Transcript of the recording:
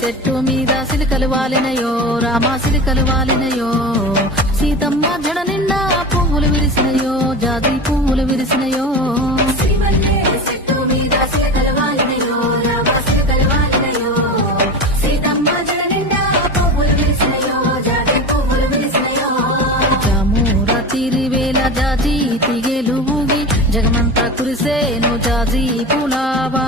చెట్టు మీద సిలికలు వాలినయో రామా సిలికలు వాలినయో సీతమ్మ జడ నిండా పువ్వులు విరిసినయో జాతి పువ్వులు విరిసినయో చెట్టు మీద సిలికలు వాలినయో రామా సిలికలు వాలినయో సీతమ్మ జడ నిండా పువ్వులు విరిసినయో జాతి పువ్వులు విరిసినయో జామూర తిరివేల జాజి తిగేలు ఊగి జగమంతా కురిసేను జాజి పులావా